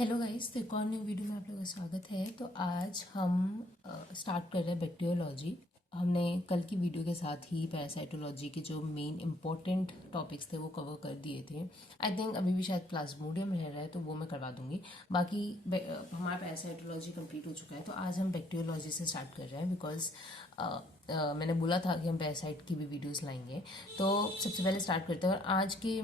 Hello guys, तो एक और न्यू वीडियो में आप लोगों का स्वागत है। तो आज हम स्टार्ट कर रहे हैं बैक्टीरियोलॉजी। हमने कल की वीडियो के साथ ही पैरासाइटोलॉजी के जो मेन इंपॉर्टेंट टॉपिक्स थे वो कवर कर दिए थे। आई थिंक अभी भी शायद प्लाज्मोडियम रह रहा है तो वो मैं करवा दूंगी। बाकी हमारा पैरासाइटोलॉजी कंप्लीट हो चुका है। तो आज हम बैक्टीरियोलॉजी से स्टार्ट कर रहे हैं बिकॉज मैंने बोला था कि हम पैरासाइट की भी वीडियोस लाएंगे। तो सबसे पहले स्टार्ट करते हैं। और आज की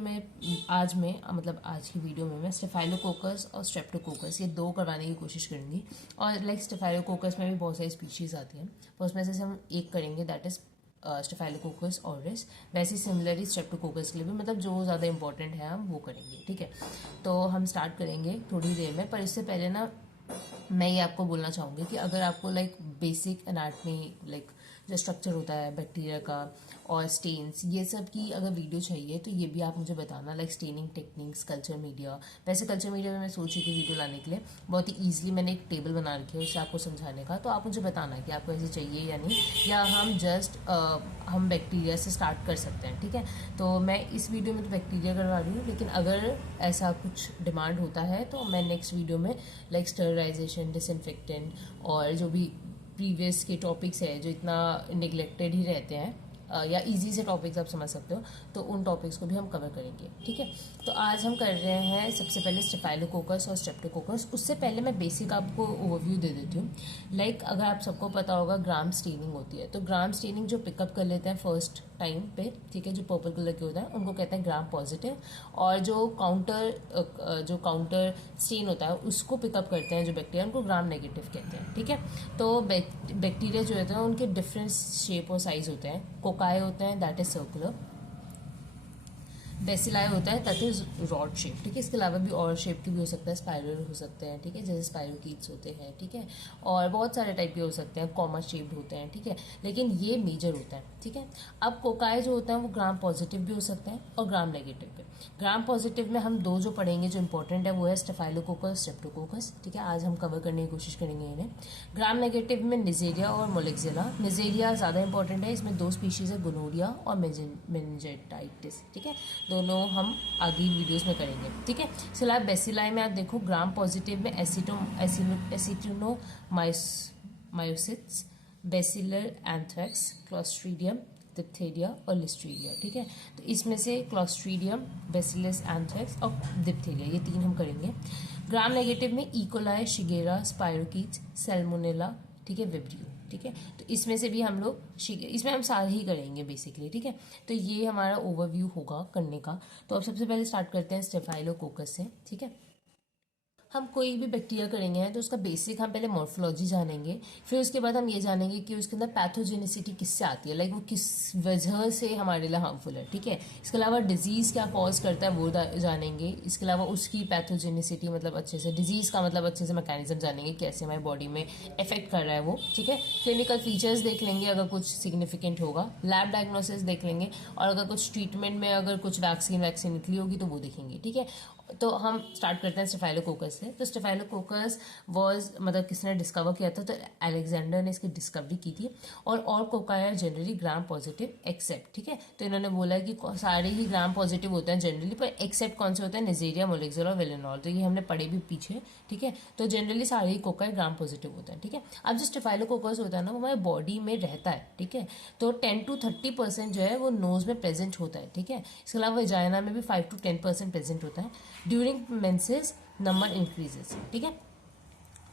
वीडियो में मैं स्टेफाइलोकोकस और स्ट्रेप्टोकोकस ये दो करवाने की कोशिश करूंगी। और लाइक स्टेफाइलोकोकस में भी बहुत सारी स्पीशीज आती हैं, तो उसमें से हम एक करेंगे, दैट इज स्टेफाइलोकोकस ऑरिस। वैसे ही सिमिलरली स्ट्रेप्टोकोकस के लिए भी मतलब जो ज़्यादा इंपॉर्टेंट है हम वो करेंगे। ठीक है, तो हम स्टार्ट करेंगे थोड़ी देर में। पर इससे पहले ना मैं ये आपको बोलना चाहूँगी कि अगर आपको लाइक बेसिक एनाटमी, लाइक जो स्ट्रक्चर होता है बैक्टीरिया का और स्टेन्स, ये सब की अगर वीडियो चाहिए तो ये भी आप मुझे बताना, like staining techniques, culture media. वैसे कल्चर मीडिया में मैं सोची थी वीडियो लाने के लिए, बहुत ही ईजिली मैंने एक टेबल बना रखी है उससे आपको समझाने का। तो आप मुझे बताना कि आपको ऐसे चाहिए या नहीं, या हम बैक्टीरिया से स्टार्ट कर सकते हैं। ठीक है, तो मैं इस वीडियो में तो बैक्टीरिया करवा रही हूँ, लेकिन अगर ऐसा कुछ डिमांड होता है तो मैं नेक्स्ट वीडियो में लाइक स्टरलाइजेशन, डिसइंफेक्टेंट और जो भी प्रीवियस के टॉपिक्स है जो इतना निगलेक्टेड ही रहते हैं, या इजी से टॉपिक्स आप समझ सकते हो, तो उन टॉपिक्स को भी हम कवर करेंगे। ठीक है, तो आज हम कर रहे हैं सबसे पहले स्टेफाइलोकोकस और स्ट्रेप्टोकोकस। उससे पहले मैं बेसिक आपको ओवरव्यू दे देती हूँ। लाइक अगर आप सबको पता होगा ग्राम स्टेनिंग होती है, तो ग्राम स्टेनिंग जो पिकअप कर लेते हैं फर्स्ट टाइम पे, ठीक है, जो पर्पल कलर के होता है उनको कहते हैं ग्राम पॉजिटिव। और जो काउंटर स्टेन होता है उसको पिकअप करते हैं जो बैक्टीरिया, उनको ग्राम नेगेटिव कहते हैं। ठीक है, तो बैक्टीरिया जो होते हैं उनके डिफरेंट शेप और साइज होते हैं। कोकाई होते हैं, दैट इज सर्कुलर। बेसिलाई होता है, दैट इज रॉड शेप। ठीक है, इसके अलावा भी और शेप के भी हो सकता है, स्पाइरल हो सकते हैं, ठीक है, जैसे स्पाइरोकीट्स होते हैं। ठीक है, और बहुत सारे टाइप के हो सकते हैं, कॉमर शेप्ड होते हैं। ठीक है, लेकिन ये मेजर होता है। ठीक है, अब कोकाई जो होता है वो ग्राम पॉजिटिव भी हो सकते हैं और ग्राम नेगेटिव भी। ग्राम पॉजिटिव में हम दो जो पढ़ेंगे जो इंपॉर्टेंट है वो है स्टेफाइलोकोकस, स्ट्रेप्टोकोकस। ठीक है, आज हम कवर करने की कोशिश करेंगे इन्हें। ग्राम नेगेटिव में निजेरिया और मोलेक्सिला। निजेरिया ज़्यादा इंपॉर्टेंट है, इसमें दो स्पीशीज है, गोनोरिया और मेनिंजाइटिस। ठीक है, दोनों हम आगे वीडियोस में करेंगे। ठीक है, फिलहाल बेसिलाई में आप देखो, ग्राम पॉजिटिव में एसिटिनोमायोसिस, बेसिलर एंथ्रेक्स, क्लोस्ट्रीडियम, डिप्थेरिया और लिस्ट्रीडिया। ठीक है, तो इसमें से क्लोस्ट्रीडियम, बेसिलस एंथ्रेक्स और डिप्थेरिया, ये तीन हम करेंगे। ग्राम नेगेटिव में इकोलाई, शिगेरा, स्पाइरोकीट्स, सैल्मोनेला, ठीक है, विब्रियो। ठीक है, तो इसमें से भी हम लोग इसमें हम सारे ही करेंगे बेसिकली। ठीक है, तो ये हमारा ओवरव्यू होगा करने का। तो अब सबसे पहले स्टार्ट करते हैं स्टेफाइलोकोकस से। ठीक है, हम कोई भी बैक्टीरिया करेंगे तो उसका बेसिक हम पहले मॉर्फोलॉजी जानेंगे, फिर उसके बाद हम ये जानेंगे कि उसके अंदर पैथोजेनिसिटी किससे आती है, लाइक वो किस वजह से हमारे लिए हार्मफुल है। ठीक है, इसके अलावा डिजीज़ क्या कॉज करता है वो जानेंगे। इसके अलावा उसकी पैथोजेनिसिटी मतलब अच्छे से, डिजीज़ का मतलब अच्छे से मैकेनिज्म जानेंगे, कैसे हमारी बॉडी में इफेक्ट कर रहा है वो। ठीक है, क्लिनिकल फीचर्स देख लेंगे अगर कुछ सिग्निफिकेंट होगा, लैब डायग्नोसिस देख लेंगे, और अगर कुछ ट्रीटमेंट में अगर कुछ वैक्सीन निकली होगी तो वो देखेंगे। ठीक है, तो हम स्टार्ट करते हैं स्टेफाइलोकोकस से। तो स्टेफाइलोकोकस वाज मतलब किसने डिस्कवर किया था, तो अलेक्जेंडर ने इसकी डिस्कवरी की थी। और cocci are generally gram positive except. ठीक है, तो इन्होंने बोला कि सारे ही ग्राम पॉजिटिव होते हैं जनरली, पर एक्सेप्ट कौन से होते हैं, निजेरिया, मोलेक्सिला और वेलेनॉल। तो ये हमने पढ़े भी पीछे। ठीक है, तो जनरली सारे ही कोकाई ग्राम पॉजिटिव होते हैं। ठीक है, अब जो स्टेफाइलोकोकस होता है ना वो हमारे बॉडी में रहता है। ठीक है, तो 10 to 30% जो है वो नोज में प्रेजेंट होता है। ठीक है, इसके अलावा वजाइना में भी 5 to 10% प्रेजेंट होता है। During menses number increases. ठीक है,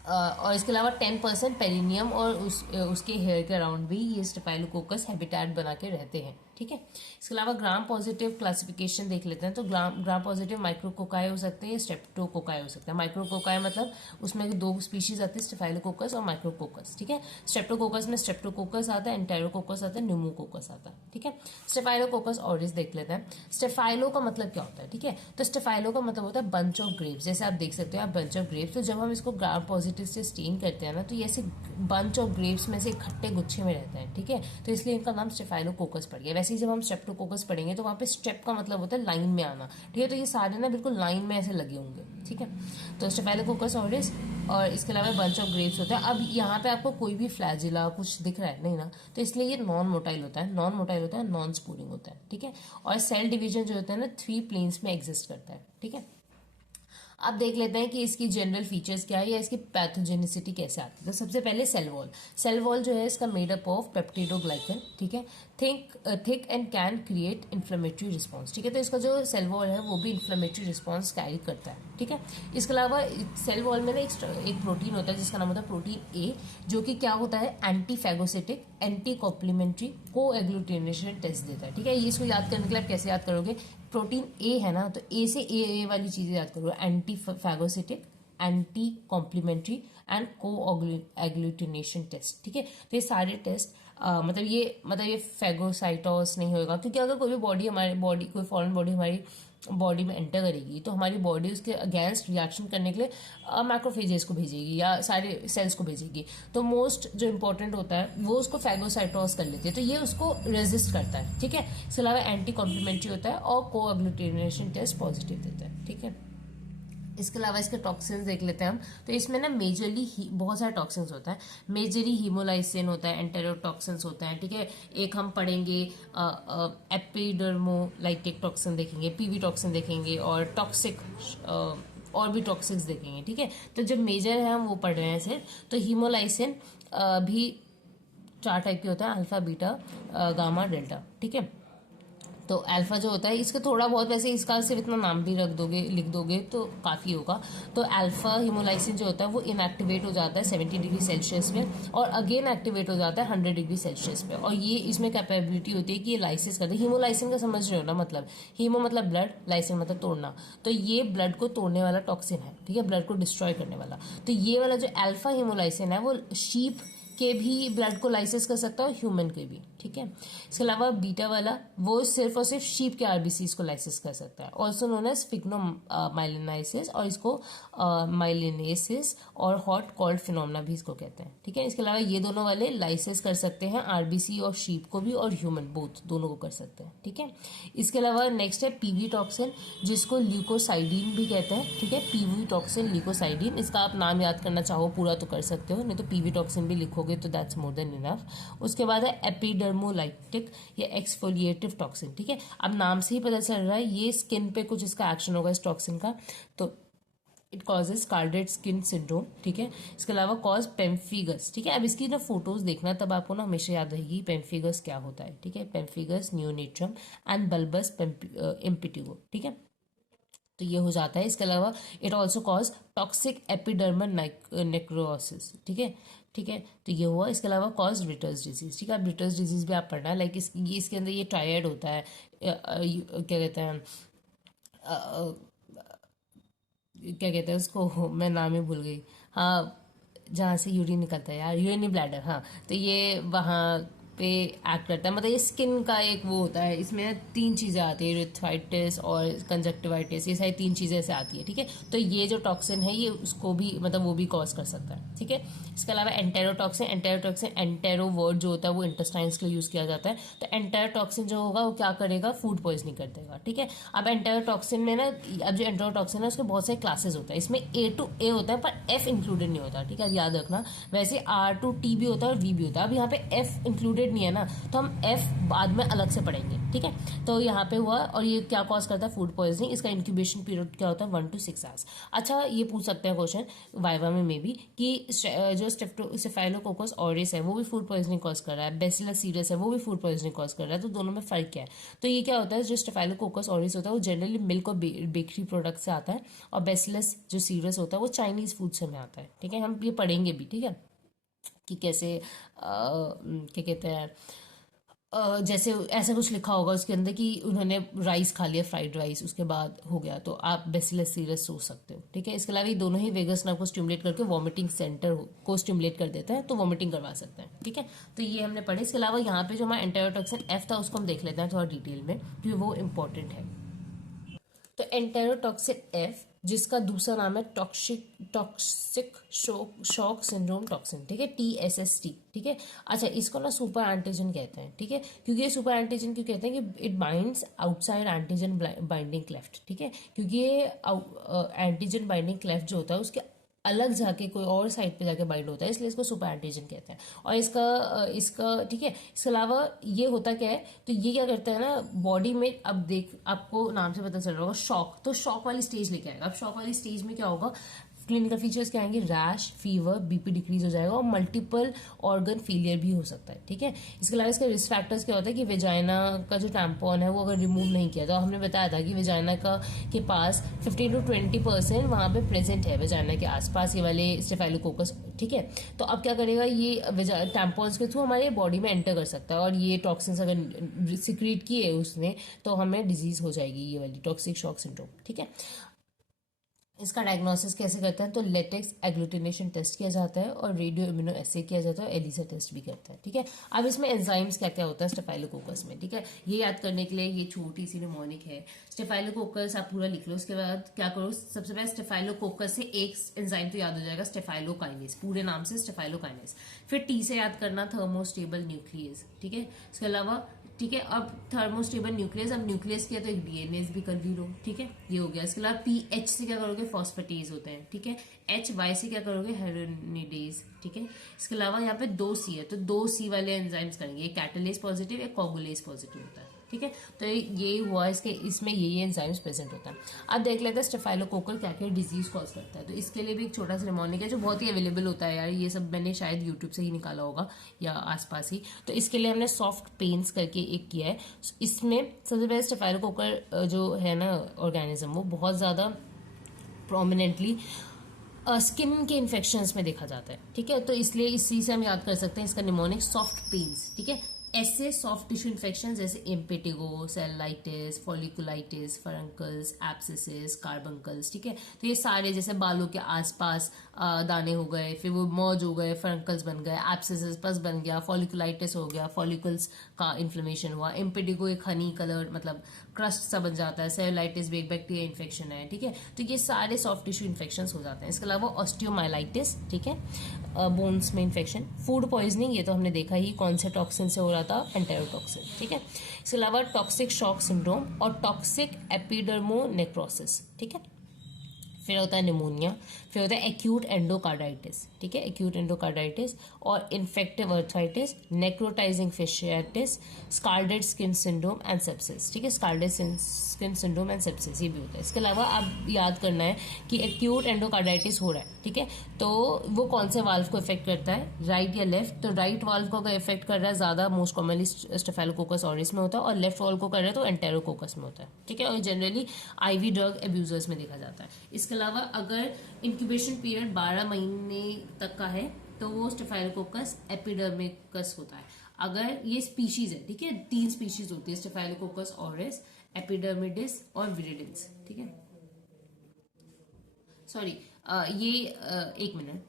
और इसके अलावा 10% पेरिनियम और उसके हेयर के अराउंड भी ये स्टेफाइलोकोकस हैबिटेट बना के रहते हैं। ठीक है, इसके अलावा ग्राम पॉजिटिव क्लासिफिकेशन देख लेते हैं। तो ग्राम पॉजिटिव माइक्रोकोकाई हो सकते हैं, स्ट्रेप्टोकोकाई हो सकता है। माइक्रोकोकाई मतलब उसमें दो स्पीशीज आती है, स्टेफाइलोकोकस और माइक्रोकोकस। ठीक है, स्ट्रेप्टोकोकस में स्ट्रेप्टोकोकस आता है, एंटेरोकोकस आता है, न्यूमोकोकस आता है। ठीक है, स्टेफाइलोकोकस ऑरिस देख लेते हैं। स्टेफाइलो का मतलब क्या होता है, ठीक है, तो स्टेफाइलो का मतलब होता है बंच ऑफ ग्रेप्स। जैसे आप देख सकते हो, आप बंच ऑफ ग्रेप्स, तो जब हम इसको ग्राम पॉजिटिव से स्टेन करते हैं ना, तो ये ऐसे बंच ऑफ ग्रेप्स में से इकट्ठे गुच्छे में रहते हैं। ठीक है, तो इसलिए इनका नाम स्टेफाइलोकोकस पड़ गया। वैसे ही जब हम स्ट्रेप्टोकोकस पढ़ेंगे तो वहाँ पे स्टेप का मतलब होता है लाइन में आना। ठीक है, तो ये सारे ना बिल्कुल लाइन में ऐसे लगे होंगे। ठीक है, तो स्टेफाइलोकोकस ऑरिस, और इसके अलावा बंच ऑफ ग्रेप्स होता है। अब यहाँ पे आपको कोई भी फ्लैजिला कुछ दिख रहा है नहीं ना, तो इसलिए ये नॉन मोटाइल होता है। नॉन मोटाइल होता है, नॉन स्पोरिंग होता है। ठीक है, और सेल डिवीजन जो होता है ना 3 प्लेन्स में एग्जिस्ट करता है। ठीक है, अब देख लेते हैं कि इसकी जनरल फीचर्स क्या है या इसकी पैथोजेनिसिटी कैसे आती है। तो सबसे पहले सेल वॉल। सेल वॉल जो है इसका मेड अप ऑफ पेप्टिडोग्लाइकन, ठीक है, thick and can create inflammatory response, ठीक है। तो इसका जो सेल वॉल है वो भी इन्फ्लेमेटरी रिस्पॉन्स कैरी करता है, ठीक है। इसके अलावा सेल वॉल में ना एक प्रोटीन होता है जिसका नाम होता है प्रोटीन ए, जो कि क्या होता है, एंटी फैगोसिटिक, एंटी कॉम्प्लीमेंट्री, को एग्लूटिनेशन टेस्ट देता है, ठीक है। ये इसको याद करने के लिए आप कैसे याद करोगे, प्रोटीन ए है ना, तो ए से ए वाली चीजें याद करो, anti phagocytic, anti complementary and coagglutination test, ठीक है। तो ये सारे टेस्ट मतलब ये फैगोसाइटोस नहीं होगा, क्योंकि अगर कोई भी बॉडी हमारी बॉडी कोई फॉरेन बॉडी हमारी बॉडी में एंटर करेगी तो हमारी बॉडी उसके अगेंस्ट रिएक्शन करने के लिए मैक्रोफेजेस को भेजेगी या सारे सेल्स को भेजेगी। तो मोस्ट जो इंपॉर्टेंट होता है वो उसको फैगोसाइटोस कर लेती है, तो ये उसको रेजिस्ट करता है, ठीक है। इसके अलावा एंटी कॉम्प्लीमेंट्री होता है और को एग्लूटिनेशन टेस्ट पॉजिटिव देता है, ठीक है। इसके अलावा इसके टॉक्सिन्स देख लेते हैं हम। तो इसमें ना मेजरली बहुत सारे टॉक्सिन्स होता है। मेजरली हीमोलाइसिन होता है, एंटेरोटॉक्सिन्स होता है, ठीक है। एक हम पढ़ेंगे एपिडर्मोलाइटिक टॉक्सिन देखेंगे, पीवी टॉक्सिन देखेंगे और टॉक्सिक और भी टॉक्सिक्स देखेंगे, ठीक है। तो जब मेजर है हम वो पढ़ रहे हैं सिर्फ। तो हीमोलाइसिन भी 4 टाइप के होता है, अल्फा, बीटा, गामा, डेल्टा, ठीक है। तो अल्फा जो होता है इसका थोड़ा बहुत, वैसे इसका सिर्फ इतना नाम भी लिख दोगे तो काफ़ी होगा। तो अल्फा हीमोलाइसिन जो होता है वो इनएक्टिवेट हो जाता है 70 डिग्री सेल्सियस में और अगेन एक्टिवेट हो जाता है 100 डिग्री सेल्सियस पे, और ये इसमें कैपेबिलिटी होती है कि ये लाइसिस करते हैं। हीमोलाइसिन का समझ रहे हो ना, मतलब हीमो मतलब ब्लड, लाइसिन मतलब तोड़ना, तो ये ब्लड को तोड़ने वाला टॉक्सिन है, ठीक है, ब्लड को डिस्ट्रॉय करने वाला। तो ये वाला जो अल्फा हीमोलाइसिन है वो शीप के भी ब्लड को लाइसिस कर सकता है और ह्यूमन के भी, ठीक है। इसके अलावा बीटा वाला वो सिर्फ और सिर्फ शीप के आरबीसीज को लाइसिस कर सकता है, ऑल्सो नोन एज स्फिग्नोमाइलिनाइसिस, और इसको माइलिनेसिस और हॉट कॉल्ड फिनोमेना भी इसको कहते हैं, ठीक है। इसके अलावा ये दोनों वाले लाइसिस कर सकते हैं आरबीसी और शीप को भी, और ह्यूमन बोथ दोनों को कर सकते हैं, ठीक है। इसके अलावा नेक्स्ट है पीवी टॉक्सिन, जिसको ल्यूकोसाइडिन भी कहते हैं, ठीक है। पीवी टॉक्सिन, ल्यूकोसाइडिन, इसका आप नाम याद करना चाहो पूरा तो कर सकते हो, नहीं तो पीवी टॉक्सिन भी लिखोगे तो दैट्स मोर देन इनफ। उसके बाद है एपिडर्मोलाइटिक या एक्सफोलिएटिव टॉक्सिन, ठीक है। अब नाम से ही पता चल रहा है ये स्किन पे कुछ इसका एक्शन होगा इस टॉक्सिन का, तो it causes scarlet skin syndrome, ठीक है। इसके अलावा कॉज पेम्फिगस, ठीक है। अब इसकी ना फोटोज देखना तब आपको ना हमेशा याद रहेगी पेम्फिगस क्या होता है, ठीक है। पेम्फिगस नियोनेट्रम एंड बल्बस इम्पिटिगो, ठीक है। तो ये हो जाता है। इसके अलावा it also cause toxic epidermal necrosis, ठीक है, ठीक है। तो ये हुआ। इसके अलावा कॉज रिटर्स डिजीज, ठीक है। अब रिटर्स डिजीज भी आप पढ़ना है, लाइक इसके अंदर ये टायर्ड होता है, क्या कहते हैं, क्या कहते हैं उसको, मैं नाम ही भूल गई, हाँ, जहाँ से यूरिन निकलता है यार, यूरिनी ब्लैडर, हाँ। तो ये वहाँ पे एक्ट करता है, मतलब ये स्किन का एक वो होता है, इसमें 3 चीज़ें आती है, रिथाइटिस और कंजक्टिवाइटिस, ये सारी 3 चीज़ें ऐसे आती है, ठीक है। तो ये जो टॉक्सिन है ये उसको भी मतलब वो भी कॉज कर सकता है, ठीक है। इसके अलावा एंटेरोटॉक्सिन, एंटेरो वर्ड जो होता है वो इंटेस्टाइन्स के लिए यूज़ किया जाता है। तो एंटेरोटॉक्सिन जो होगा वो क्या करेगा, फूड पॉइजनिंग कर देगा, ठीक है। अब एंटेरोटॉक्सिन में ना, अब जो एंटेरोटॉक्सिन है उसके बहुत सारे क्लासेस होता है, इसमें A to A होता है पर F इंक्लूडेड नहीं होता, ठीक है, अब याद रखना। वैसे R to T भी होता है और V भी होता है। अब यहाँ पे F इंक्लूडेड नहीं है ना, तो हम F बाद में अलग से पढ़ेंगे, ठीक है। तो यहाँ पे हुआ, और ये क्या कॉज करता है, फूड पॉइजनिंग। इसका इंक्यूबेशन पीरियड क्या होता है, 1 to 6 आवर्स। अच्छा, ये पूछ सकते हैं क्वेश्चन वाइवा में भी कि जो स्टेफाइलोकोकस ऑरिस है वो भी फूड पॉइजनिंग कॉज कर रहा है, बेसिलस सीरस है वो भी फूड पॉइजनिंग कॉज कर रहा है, तो दोनों में फर्क क्या है। तो ये क्या होता है, जो स्टेफाइलोकोकस ऑरिस होता है वो जनरली मिल्क और बेकरी प्रोडक्ट से आता है, और बेसिलस जो सीरस होता है वो चाइनीज फूड से में आता है, ठीक है। हम ये पढ़ेंगे भी, ठीक है, कि कैसे क्या कहते हैं, जैसे ऐसा कुछ लिखा होगा उसके अंदर कि उन्होंने राइस खा लिया, फ्राइड राइस, उसके बाद हो गया, तो आप बेसिलस सीरस सोच सकते हो, ठीक है। इसके अलावा ये दोनों ही वेगस नर्व को स्टिमुलेट करके वॉमिटिंग सेंटर को स्टिमुलेट कर देता है, तो वॉमिटिंग करवा सकते हैं, ठीक है। तो ये हमने पढ़े। इसके अलावा यहाँ पे जो हमारा एंटेरोटॉक्सिन F था उसको हम देख लेते हैं थोड़ा डिटेल में, क्योंकि वो इंपॉर्टेंट है। तो एंटेरोटॉक्सिन F, जिसका दूसरा नाम है टॉक्सिक शॉक सिंड्रोम टॉक्सिन, ठीक है, TSST, ठीक है। अच्छा, इसको ना सुपर एंटीजन कहते हैं, ठीक है, क्योंकि ये सुपर एंटीजन क्यों कहते हैं कि it binds outside antigen binding cleft, ठीक है, क्योंकि ये एंटीजन बाइंडिंग क्लेफ्ट जो होता है उसके अलग जाके कोई और साइड पे जाके बाइंड होता है, इसलिए इसको सुपर एंटीजन कहते हैं। और इसका ठीक है, इसके अलावा ये होता क्या है, तो ये क्या करता है ना बॉडी में, अब देख आपको नाम से पता चल रहा होगा शॉक, तो शॉक वाली स्टेज लेके आएगा। अब शॉक वाली स्टेज में क्या होगा, क्लिनिकल फीचर्स क्या आएंगे, रैश, फीवर, बीपी डिक्रीज हो जाएगा और मल्टीपल ऑर्गन फेलियर भी हो सकता है। ठीक है, इसके अलावा इसका रिस्क फैक्टर्स क्या होता है कि वेजाइना का जो टैम्पॉन है वो अगर रिमूव नहीं किया, तो हमने बताया था कि वेजाइना का के पास 15 to 20% वहाँ पे प्रेजेंट है वेजाइना के आसपास, ये वाले स्टेफाइलोकोकस। ठीक है, तो अब क्या करेगा, ये टैम्पॉन्स के थ्रू हमारे बॉडी में एंटर कर सकता है, और ये टॉक्सिन्स अगर सिक्रीट किए उसने तो हमें डिजीज हो जाएगी, ये वाली टॉक्सिक शॉक सिंड्रोम। ठीक है, इसका डायग्नोसिस कैसे करते हैं, तो लेटेक्स एग्लूटिनेशन टेस्ट किया जाता है और रेडियो इम्यूनो एसे किया जाता है और एलिसा टेस्ट भी करता है। ठीक है, अब इसमें एंजाइम्स क्या क्या होता है स्टेफाइलोकोकस में। ठीक है, ये याद करने के लिए ये छोटी सी निमोनिक है, स्टेफाइलोकोकस आप पूरा लिख लो। उसके बाद क्या करो, सबसे पहले स्टेफाइलोकोकस से एक एंजाइम तो याद हो जाएगा, स्टेफाइलोकाइनेज, पूरे नाम से स्टेफाइलोकाइनेज। फिर टी से याद करना थर्मोस्टेबल न्यूक्लियस। ठीक है, इसके अलावा ठीक है, अब थर्मोस्टेबल न्यूक्लियस, अब न्यूक्लियस किया तो एक डीएनए भी कर ली लो। ठीक है, ये हो गया। इसके अलावा पीएच से क्या करोगे, फॉस्फेटेज होते हैं। ठीक है, एच वाई से क्या करोगे, हेरोनिडेज। ठीक है, इसके अलावा यहाँ पे 2C है, तो 2C वाले एंजाइम्स करेंगे, एक कैटालेज पॉजिटिव, एक कोगुलेज पॉजिटिव होता है। ठीक है, तो ये हुआ इसके, इसमें ये एंजाइम्स प्रेजेंट होता है। अब देख लेते हैं स्टेफाइलोकोकल क्या क्या डिजीज कॉज करता है। तो इसके लिए भी एक छोटा सा निमोनिक है जो बहुत ही अवेलेबल होता है यार, ये सब मैंने शायद यूट्यूब से ही निकाला होगा या आसपास ही। तो इसके लिए हमने सॉफ्ट पेन्स करके एक किया है। इसमें सबसे पहले स्टेफाइलोकोकल जो है ना ऑर्गेनिज्म, वो बहुत ज़्यादा प्रोमिनेंटली स्किन के इन्फेक्शंस में देखा जाता है। ठीक है, तो इसलिए इसी से हम याद कर सकते हैं इसका निमोनिक सॉफ्ट पेन्स। ठीक है, ऐसे सॉफ्ट टिश्यू इन्फेक्शन जैसे इम्पेटिगो, सेलाइटिस, फॉलिकुलाइटिस, फरंकल्स, एब्सिसेस, कार्बंकल्स। ठीक है, तो ये सारे जैसे बालों के आसपास दाने हो गए, फिर वो मर्ज हो गए, फरंकल्स बन गए, एब्सिसेस पस बन गया, फॉलिकुलाइटिस हो गया, फॉलिकल्स का इन्फ्लेमेशन हुआ, इम्पेटिगो एक हनी कलर मतलब क्रस्ट सा बन जाता है, सेलाइटिस भी एक बैक्टीरिया इन्फेक्शन है। ठीक है, तो ये सारे सॉफ्ट टिश्यू इन्फेक्शन हो जाते हैं। इसके अलावा ऑस्टियोमाइलाइटिस, ठीक है, बोन्स में इन्फेक्शन, फूड पॉइजनिंग, ये तो हमने देखा ही कौन से टॉक्सिन से हो रहा था, एंटेरोटॉक्सिन। ठीक है, इसके अलावा टॉक्सिक शॉक सिंड्रोम और टॉक्सिक एपिडर्मोनेक्रोसिस। ठीक है, फिर होता है निमोनिया, फिर होता है एक्यूट एंडोकार्डाइटिस। ठीक है, एक्यूट एंडोकार्डाइटिस और infective arthritis, necrotizing fasciitis, scalded skin syndrome and sepsis. ठीक है, scalded skin syndrome and sepsis ये भी होता है। इसके अलावा आप याद करना है कि एक्यूट एंडोकार्डाइटिस हो रहा है, ठीक है, तो वो कौन से वाल्व को इफेक्ट करता है, राइट या लेफ्ट। तो राइट वाल्व को अगर इफेक्ट कर रहा है ज़्यादा, मोस्ट कॉमनली स्टेफाइलोकोकस ऑरिस में होता है, और लेफ्ट वाल्व को कर रहा है तो एंटेरोकोकस में होता है। ठीक है, और जनरली आईवी ड्रग एब्यूजर्स में देखा जाता है। इसके अलावा अगर इंक्यूबेशन पीरियड 12 महीने तक का है तो वो स्टेफाइलोकोकस एपिडर्मिकस होता है। अगर ये स्पीशीज है, ठीक है, 3 स्पीशीज होती है, स्टेफाइलोकोकस ऑरिस, एपिडर्मिडिस और विरिडेंस। ठीक है, सॉरी एक मिनट,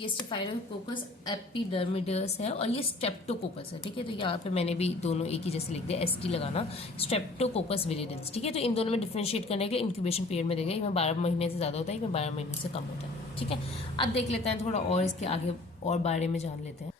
ये स्टेफाइलोकोकस एपिडर्मिडस है और ये स्ट्रेप्टोकोकस है। ठीक है, तो यहाँ पे मैंने भी दोनों एक ही जैसे लिख दिया, एसटी लगाना, स्ट्रेप्टोकोकस विरिडेंस। ठीक है, तो इन दोनों में डिफरेंशिएट करने के लिए इंक्यूबेशन पीरियड में देगा, इसमें 12 महीने से ज़्यादा होता है, इसमें 12 महीने से कम होता है। ठीक है, अब देख लेते हैं थोड़ा और इसके आगे और बारे में जान लेते हैं।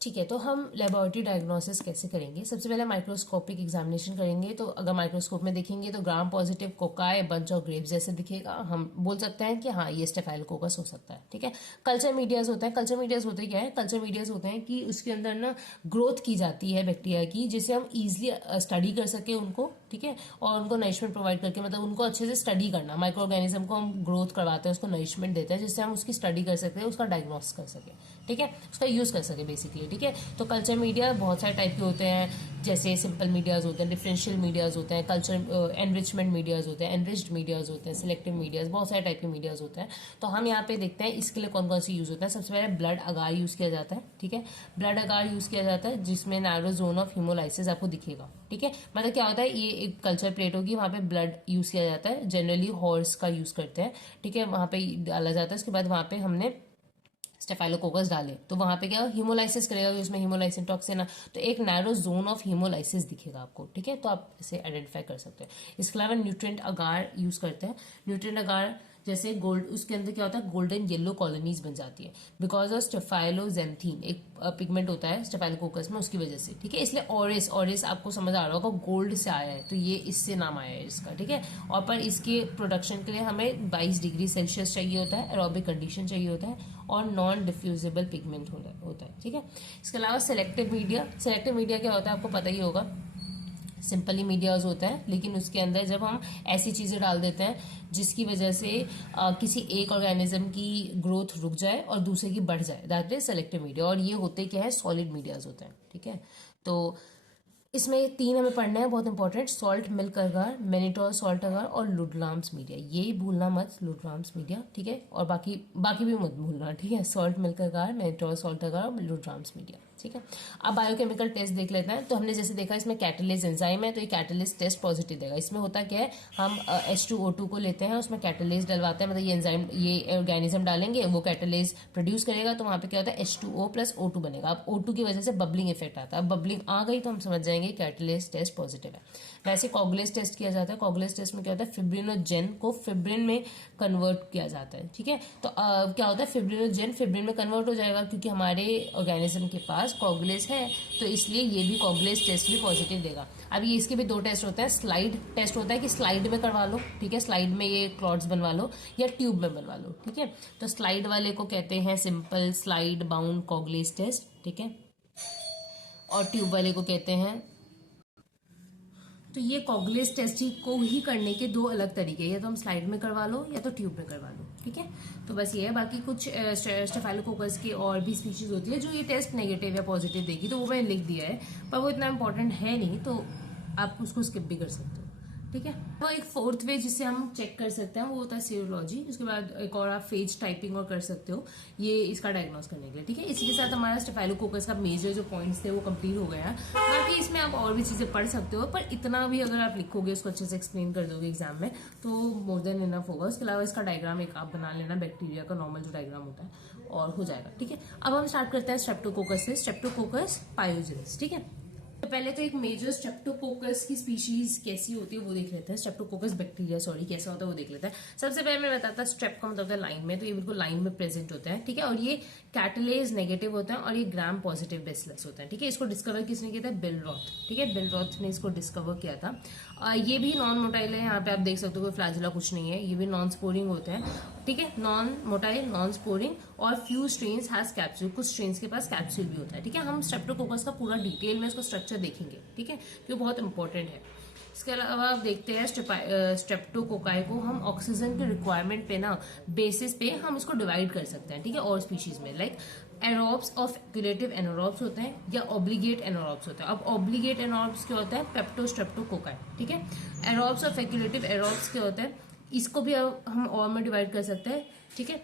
ठीक है, तो हम लेबोरेटरी डायग्नोसिस कैसे करेंगे, सबसे पहले माइक्रोस्कोपिक एग्जामिनेशन करेंगे। तो अगर माइक्रोस्कोप में देखेंगे तो gram positive cocci bunch of grapes जैसे दिखेगा, हम बोल सकते हैं कि हाँ ये स्टेफाइलोकोकस हो सकता है। ठीक है, कल्चर मीडियाज होता है, कल्चर मीडियाज होते क्या है, कल्चर मीडियाज होते हैं कि उसके अंदर ना ग्रोथ की जाती है बैक्टीरिया की, जिससे हम ईजिली स्टडी कर सके उनको। ठीक है, और उनको नरिशमेंट प्रोवाइड करके, मतलब उनको अच्छे से स्टडी करना, माइक्रो ऑर्गेनिज्म को हम ग्रोथ करवाते हैं, उसको नरिशमेंट देते हैं, जिससे हम उसकी स्टडी कर सकते हैं, उसका डायग्नोस कर सके। ठीक है, उसका यूज कर सके बेसिकली। ठीक है, तो कल्चर मीडिया बहुत सारे टाइप के होते हैं, जैसे सिंपल मीडियाज होते हैं, डिफरेंशियल मीडियाज होते हैं, कल्चर एनरिचमेंट मीडियाज होते हैं, एनरिच्ड मीडियाज होते हैं, सिलेक्टिव मीडियाज, बहुत सारे टाइप के मीडियाज होते हैं। तो हम यहाँ पे देखते हैं इसके लिए कौन कौन सी यूज होता है। सबसे पहले ब्लड अगार यूज किया जाता है। ठीक है, ब्लड अगार यूज किया जाता है जिसमें नैरो जोन ऑफ हीमोलाइसिस आपको दिखेगा। ठीक है, मतलब क्या होता है, ये एक कल्चर प्लेट होगी, वहाँ पे ब्लड यूज किया जाता है, जनरली हॉर्स का यूज करते हैं। ठीक है, वहाँ पे डाला जाता है, उसके बाद वहाँ पे हमने स्टेफाइलोकोकस डाले तो वहाँ पे क्या हीमोलाइसिस करेगा, उसमें हीमोलाइसिन टॉक्सिन है, तो एक नैरो जोन ऑफ हीमोलाइसिस दिखेगा आपको। ठीक है, तो आप इसे आइडेंटिफाई कर सकते हैं। इसके अलावा न्यूट्रिएंट अगार यूज करते हैं। न्यूट्रिएंट अगार जैसे गोल्ड, उसके अंदर क्या होता है, गोल्डन येलो कॉलोनीज बन जाती है बिकॉज ऑफ स्टेफाइलोजेंथीन, एक पिगमेंट होता है स्टेफाइलोकोकस में, उसकी वजह से, ठीक है। इसलिए ऑरिस, ऑरिस आपको समझ आ रहा होगा गोल्ड से आया है, तो ये इससे नाम आया है इसका, ठीक है। और पर इसके प्रोडक्शन के लिए हमें 22 डिग्री सेल्सियस चाहिए होता है, एरोबिक कंडीशन चाहिए होता है, और नॉन डिफ्यूजिबल पिगमेंट होता है, ठीक है। इसके अलावा सेलेक्टिव मीडिया, सेलेक्टिव मीडिया क्या होता है आपको पता ही होगा, सिंपली मीडियाज होता है, लेकिन उसके अंदर जब हम ऐसी चीज़ें डाल देते हैं जिसकी वजह से किसी एक ऑर्गेनिज्म की ग्रोथ रुक जाए और दूसरे की बढ़ जाए, दैट इज सेलेक्टिव मीडिया। और ये होते क्या है, सॉलिड मीडियाज होते हैं, ठीक है। तो इसमें 3 हमें पढ़ना है बहुत इंपॉर्टेंट, सॉल्ट मिल्क अगार, मैनिटोल सॉल्ट अगार और लुडलाम्स मीडिया, ये भूलना मत, लुडलाम्स मीडिया, ठीक है। और बाकी बाकी भी मत भूलना, ठीक है। सॉल्ट मिल्क अगार, मैनिटोल सॉल्ट अगार और लुडलाम्स मीडिया, ठीक है। अब बायोकेमिकल टेस्ट देख लेते हैं। तो हमने जैसे देखा इसमें कैटलिस्ट एंजाइम है, तो ये कैटलिस्ट टेस्ट पॉजिटिव देगा। इसमें होता क्या है, हम H2O2 को लेते हैं, उसमें कैटलिस्ट डलवाते हैं, मतलब ये एंजाइम, ये ऑर्गेनिज्म डालेंगे, वो कैटलिस्ट प्रोड्यूस करेगा, तो वहाँ पे क्या होता है H2O प्लस O2 बनेगा। अब O2 की वजह से बबलिंग इफेक्ट आता है, अब बबलिंग आ गई तो हम समझ जाएंगे कैटलिस्ट टेस्ट पॉजिटिव है। वैसे कॉगुलेस टेस्ट किया जाता है, कॉगुलेस टेस्ट में क्या होता है, फिब्रिनोजेन को फिब्रिन में कन्वर्ट किया जाता है, ठीक है। तो क्या होता है, फिब्रिनोजेन फिब्रिन में कन्वर्ट हो जाएगा, क्योंकि हमारे ऑर्गेनिज्म के पास कॉगुलेस है, तो इसलिए ये भी कॉगुलेस टेस्ट भी पॉजिटिव देगा। अब ये इसके भी 2 टेस्ट होते हैं, स्लाइड टेस्ट होता है कि स्लाइड में करवा लो, ठीक है, स्लाइड में ये क्लॉट्स बनवा लो या ट्यूब में बनवा लो, ठीक है। तो स्लाइड वाले को कहते हैं सिंपल स्लाइड बाउंड कॉगुलेस टेस्ट, ठीक है, और ट्यूब वाले को कहते हैं, तो ये कॉगुलेस टेस्ट को ही करने के 2 अलग तरीके, या तो हम स्लाइड में करवा लो या तो ट्यूब में करवा लो, ठीक है। तो बस ये है, बाकी कुछ स्टेफाइलोकोकस की और भी स्पीशीज होती है जो ये टेस्ट नेगेटिव या पॉजिटिव देगी, तो वो मैंने लिख दिया है, पर वो इतना इंपॉर्टेंट है नहीं, तो आप उसको स्किप भी कर सकते हो, ठीक है। तो एक 4th वे जिससे हम चेक कर सकते हैं वो होता है सीरोलॉजी। उसके बाद एक और आप फेज टाइपिंग और कर सकते हो, ये इसका डायग्नोस करने के लिए, ठीक है। इसी के साथ हमारा स्टेफाइलोकोकस का मेजर जो पॉइंट्स थे वो कंप्लीट हो गया है। बाकी इसमें आप और भी चीजें पढ़ सकते हो, पर इतना भी अगर आप लिखोगे, उसको अच्छे से एक्सप्लेन कर दोगे एग्जाम में, तो मोर देन इनफ होगा। उसके अलावा इसका डायग्राम एक आप बना लेना, बैक्टीरिया का नॉर्मल जो डायग्राम होता है, और हो जाएगा, ठीक है। अब हम स्टार्ट करते हैं स्ट्रेप्टोकोकस से, स्ट्रेप्टोकोकस पायोजेंस, ठीक है। तो पहले तो एक मेजर स्ट्रेप्टोकोकस की स्पीशीज कैसी होती है वो देख लेते हैं, स्ट्रेप्टोकोकस बैक्टीरिया सॉरी कैसा होता है वो देख लेते हैं। सबसे पहले मैं बताता, स्ट्रेप का मतलब होता है लाइन में, तो ये बिल्कुल लाइन में प्रेजेंट होता है, ठीक है। और ये कैटलेज नेगेटिव होता है और ये ग्राम पॉजिटिव बेसिलस होता है, ठीक है। इसको डिस्कवर किसने किया था, बिल रॉथ, ठीक है, बिल रॉथ ने इसको डिस्कवर किया था। ये भी नॉन मोटाइल है, यहाँ पे आप देख सकते हो कोई फ्लैजिला कुछ नहीं है, ये भी नॉन स्पोरिंग होता है, ठीक है, नॉन मोटाइल नॉन स्पोरिंग, और फ्यू स्ट्रेन्स हैज कैप्सूल, कुछ स्ट्रेन्स के पास कैप्सूल भी होता है, ठीक है। हम स्ट्रेप्टोकोकस का पूरा डिटेल में इसको स्ट्रक्चर देखेंगे, ठीक है, जो बहुत इंपॉर्टेंट है। इसके अलावा आप देखते हैं स्ट्रेप्टोकोकाई को हम ऑक्सीजन के रिक्वायरमेंट पे ना बेसिस पे हम इसको डिवाइड कर सकते हैं, ठीक है, और स्पीशीज में, लाइक एरोब्स और फैकुलेटिव एनारोब्स होते हैं या ऑब्लिगेट एनारोब्स होते हैं। अब ऑब्लिगेट एनारोब्स क्या होता है, पेप्टोस्ट्रेप्टोकोकाई, ठीक है। एरोब्स और फैकुलेटिव एरोब्स क्या होता है, इसको भी हम और में डिवाइड कर सकते हैं, ठीक है,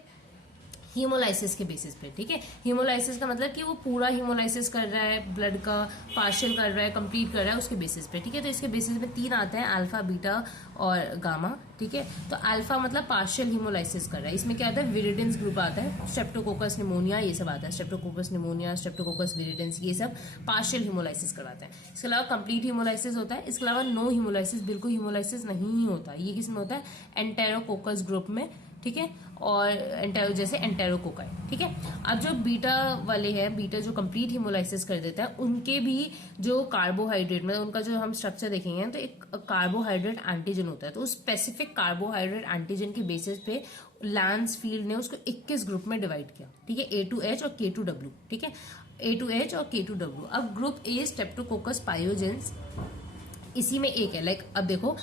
हीमोलाइसिस के बेसिस पे, ठीक है। हीमोलाइसिस का मतलब कि वो पूरा हीमोलाइसिस कर रहा है ब्लड का, पार्शियल कर रहा है, कंप्लीट कर रहा है, उसके बेसिस पे, ठीक है। तो इसके बेसिस पे 3 आते हैं, अल्फा, बीटा और गामा, ठीक है। तो अल्फा मतलब पार्शियल हीमोलाइसिस कर रहा है, इसमें क्या आता है, विरिडेंस ग्रुप आता है, स्ट्रेप्टोकोकस निमोनिया ये सब आता है, स्ट्रेप्टोकोकस निमोनिया, स्ट्रेप्टोकोकस विरिडेंस, ये सब पार्शियल हीमोलाइसिस करवाते हैं। इसके अलावा कंप्लीट हीमोलाइसिस होता है, इसके अलावा नो हीमोलाइसिस, बिल्कुल हीमोलाइसिस नहीं ही होता, ये किसमें होता है, एंटेरोकोकस ग्रुप में, ठीक है, और जैसे एंटेरोकोकाई, ठीक है। अब जो बीटा वाले हैं, बीटा जो कंप्लीट हीमोलाइसिस कर देता है, उनके भी जो कार्बोहाइड्रेट मतलब उनका जो हम स्ट्रक्चर देखेंगे तो एक कार्बोहाइड्रेट एंटीजन होता है, तो उस स्पेसिफिक कार्बोहाइड्रेट एंटीजन के बेसिस पे लैंसफील्ड ने उसको 21 ग्रुप में डिवाइड किया, ठीक है, A2H और K2W, ठीक है, A2H और K2W। अब ग्रुप ए स्ट्रेप्टोकोकस पायोजेंस इसी में एक है, लाइक अब देखो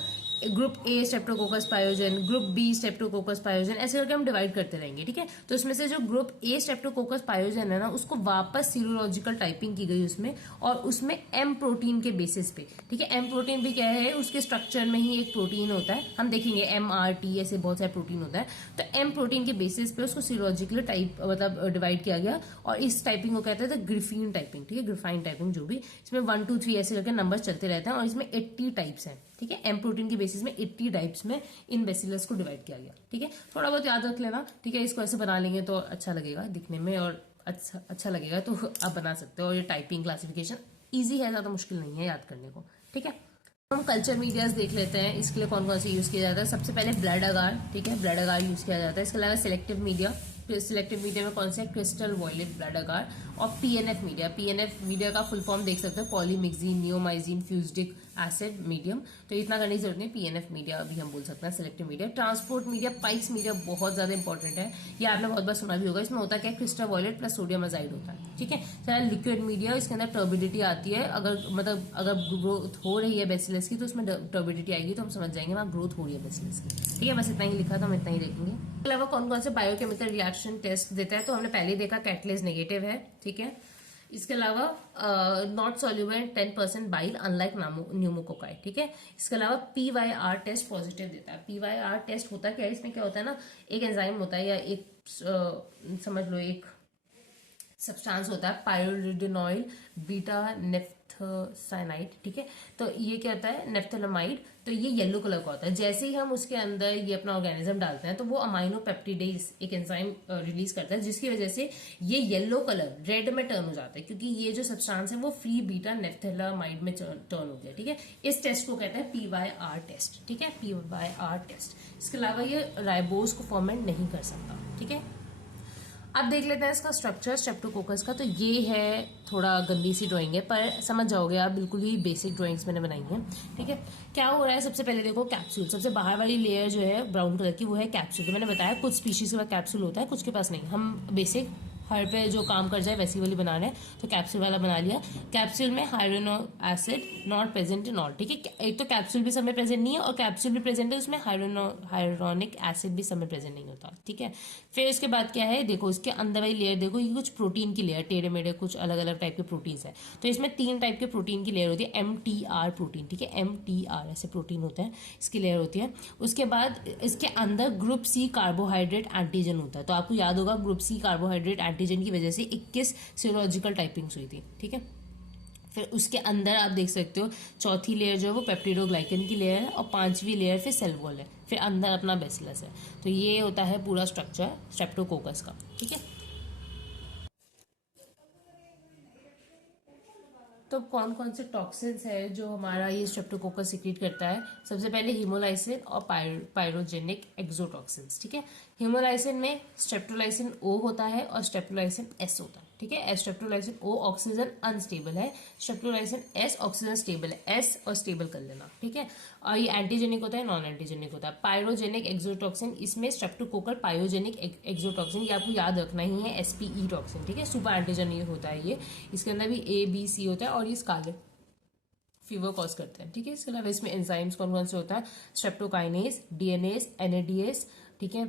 group A streptococcus pyogenes, group B streptococcus pyogenes, ऐसे करके हम डिवाइड करते रहेंगे, ठीक है। तो इसमें से जो ग्रुप ए स्ट्रेप्टोकोकस पायोजन है ना, उसको वापस सीरोलॉजिकल टाइपिंग की गई उसमें, और उसमें एम प्रोटीन के बेसिस पे, ठीक है। एम प्रोटीन भी क्या है, उसके स्ट्रक्चर में ही एक प्रोटीन होता है, हम देखेंगे MRT ऐसे बहुत सारे प्रोटीन होता है, तो एम प्रोटीन के बेसिस पे उसको सीरोलॉजिकल टाइप मतलब डिवाइड किया गया, और इस टाइपिंग को कहते हैं ग्रिफीन टाइपिंग, ठीक है, ग्रिफाइन टाइपिंग, जो भी इसमें 1 2 3 ऐसे करके नंबर चलते रहते हैं, और इसमें 80 टाइप्स हैं, ठीक है। एम प्रोटीन के बेसिस में 80 टाइप्स में इन बेसिलस को डिवाइड किया गया, ठीक है। थोड़ा बहुत याद रख लेना, ठीक है, इसको ऐसे बना लेंगे तो अच्छा लगेगा दिखने में, और अच्छा लगेगा, तो आप बना सकते हो। और ये टाइपिंग क्लासिफिकेशन इजी है, ज्यादा मुश्किल नहीं है याद करने को, ठीक है। हम कल्चर मीडियाज देख लेते हैं, इसके लिए कौन कौन से यूज किया जाता है। सबसे पहले ब्लड अगार, ठीक है, ब्लड अगार यूज किया जाता है। इसके अलावा सिलेक्टिव मीडिया, सिलेक्टिव मीडिया में कौन से है, क्रिस्टल वॉयलेट ब्लड अगार। और पीएनएफ मीडिया, पीएनएफ मीडिया का फुल फॉर्म देख सकते हैं, पॉलीमिक्सिन नियोमाइसिन फ्यूजिक एसिड मीडियम। तो इतना करने की जरूरत नहीं, पीएनएफ मीडिया भी हम बोल सकते हैं selective media. Transport media, Pikes media बहुत ज्यादा इंपॉर्टेंट है, ये आपने बहुत बार सुना भी होगा। इसमें होता क्या है, crystal violet plus sodium azide होता है, ठीक है। चला लिक्विड मीडिया, इसके अंदर टर्बिडिटी आती है, अगर मतलब अगर ग्रोथ हो रही है बेसिलस की तो उसमें टर्बिडिटी आएगी, तो हम समझ जाएंगे वहाँ ग्रोथ हो रही है बेसिलस की, ठीक है। बस इतना ही लिखा था, हम इतना ही देखेंगे। इसके अलावा कौन कौन से बायोकेमिकल रिएक्शन टेस्ट देता है, तो हमने पहले देखा कैटलेज नेगेटिव है, ठीक है। इसके अलावा not soluble 10% bile unlike pneumococci, ठीक है। इसके अलावा PYR टेस्ट पॉजिटिव देता है। PYR टेस्ट होता क्या है, इसमें क्या होता है ना, एक एंजाइम होता है या एक समझ लो एक सब्सटेंस होता है पायरिडिनॉइल बीटा नेफ्थसाइनाइड, ठीक है। तो ये क्या होता है, नेफ्थेलामाइड। तो ये येलो कलर का होता है। जैसे ही हम उसके अंदर ये अपना ऑर्गेनिज्म डालते हैं तो वो अमाइनो पेप्टिडेज एक एंजाइम रिलीज करता है, जिसकी वजह से ये येलो कलर रेड में टर्न हो जाता है, क्योंकि ये जो सब्सटेंस है वो फ्री बीटा नेफ्थेलामाइड में टर्न हो गया, ठीक है। इस टेस्ट को कहते हैं PYR टेस्ट, ठीक है, PYR टेस्ट। इसके अलावा ये राइबोज को फॉर्मेट नहीं कर सकता, ठीक है। अब देख लेते हैं इसका स्ट्रक्चर स्ट्रेप्टोकोकस का। तो ये है, थोड़ा गंदी सी ड्राइंग है पर समझ जाओगे आप, बिल्कुल ही बेसिक ड्राइंग्स मैंने बनाई है, ठीक है। क्या हो रहा है, सबसे पहले देखो कैप्सूल, सबसे बाहर वाली लेयर जो है ब्राउन कलर की वो है कैप्सूल। तो मैंने बताया कुछ स्पीशीज के पास कैप्सूल होता है, कुछ के पास नहीं। हम बेसिक हर पे जो काम कर जाए वैसी वाली बना रहे हैं, तो कैप्सूल वाला बना लिया। कैप्सूल में hydronic acid not present in all, ठीक है। एक तो कैप्सूल भी समय प्रेजेंट नहीं है और कैप्सूल भी प्रेजेंट है, उसमें हाइड्रोनिक एसिड भी समय प्रेजेंट नहीं होता, ठीक है। फिर उसके बाद क्या है, देखो इसके अंदर वाली लेयर देखो, ये कुछ प्रोटीन की लेयर, टेढ़े मेढ़े कुछ अलग अलग टाइप के प्रोटीन्स है। तो इसमें 3 टाइप के प्रोटीन की लेयर होती है। MTR प्रोटीन, ठीक है, MTR ऐसे प्रोटीन होते हैं, इसकी लेयर होती है। उसके बाद इसके अंदर ग्रुप C कार्बोहाइड्रेट एंटीजन होता है। तो आपको याद होगा ग्रुप C कार्बोहाइड्रेट एंटीजन की वजह से 21 सीरोलॉजिकल टाइपिंग्स हुई थी, ठीक है। फिर उसके अंदर आप देख सकते हो चौथी लेयर जो है वो पेप्टिडोग्लाइकन की लेयर है, और 5वीं लेयर फिर सेल वॉल है, फिर अंदर अपना बेसिलस है। तो ये होता है पूरा स्ट्रक्चर स्ट्रेप्टोकोकस का, ठीक है। तो कौन कौन से टॉक्सिन्स है जो हमारा ये स्ट्रेप्टोकोकस सिक्रीट करता है। सबसे पहले हीमोलाइसिन और पायरोजेनिक एक्सोटॉक्सिन्स, ठीक है। हीमोलाइसिन में स्ट्रेप्टोलाइसिन O होता है और स्ट्रेप्टोलाइसिन S होता है, ठीक है। स्ट्रेप्टोलाइसिन O ऑक्सीजन अनस्टेबल है, स्ट्रेप्टोलाइसिन S ऑक्सीजन स्टेबल है, S और स्टेबल कर लेना, ठीक है। और ये एंटीजेनिक होता है, नॉन एंटीजेनिक होता है। पायरोजेनिक एक्सोटॉक्सिन, इसमें स्ट्रेप्टोकोकल पायोजेनिक एक्सोटॉक्सिन, ये आपको याद रखना ही है, SPE टॉक्सिन, ठीक है। सुपर एंटीजेनिक होता है ये, इसके अंदर भी A B C होता है और ये स्कारलेट फीवर कॉज करते हैं, ठीक है। इसके अलावा इसमें एंजाइम्स कौन कौन से होता है, स्ट्रेप्टोकाइनेज, DNase, NADase, ठीक है,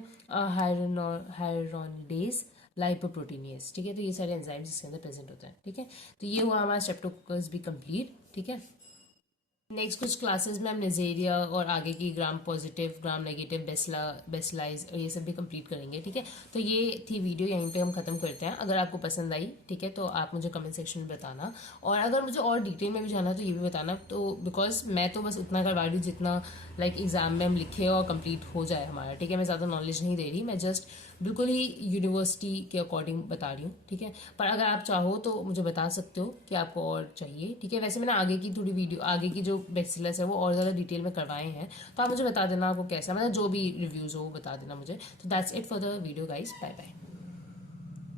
हाइरोनिडेज, लाइपोप्रोटीनेज, ठीक है। तो ये सारे एंजाइम्स इसके अंदर प्रेजेंट होते हैं, ठीक है। तो ये हुआ हमारा स्ट्रेप्टोकोकस भी कंप्लीट, ठीक है। नेक्स्ट कुछ क्लासेस में हम नेजेरिया और आगे की ग्राम पॉजिटिव ग्राम नेगेटिव बेसलाइज और ये सब भी कंप्लीट करेंगे, ठीक है। तो ये थी वीडियो, यहीं पे हम खत्म करते हैं। अगर आपको पसंद आई, ठीक है, तो आप मुझे कमेंट सेक्शन में बताना, और अगर मुझे और डिटेल में भी जाना तो ये भी बताना। तो बिकॉज मैं तो बस उतना करवा रही हूँ जितना लाइक एग्जाम में हम लिखे और कंप्लीट हो जाए हमारा, ठीक है। मैं ज़्यादा नॉलेज नहीं दे रही, मैं जस्ट बिल्कुल ही यूनिवर्सिटी के अकॉर्डिंग बता रही हूँ, ठीक है। पर अगर आप चाहो तो मुझे बता सकते हो कि आपको और चाहिए, ठीक है। वैसे मैंने आगे की थोड़ी वीडियो, आगे की जो बेसिलस है वो और ज़्यादा डिटेल में करवाए हैं, तो आप मुझे बता देना आपको कैसा, मतलब जो भी रिव्यूज़ हो वो बता देना मुझे। तो that's it for the video guys, bye bye.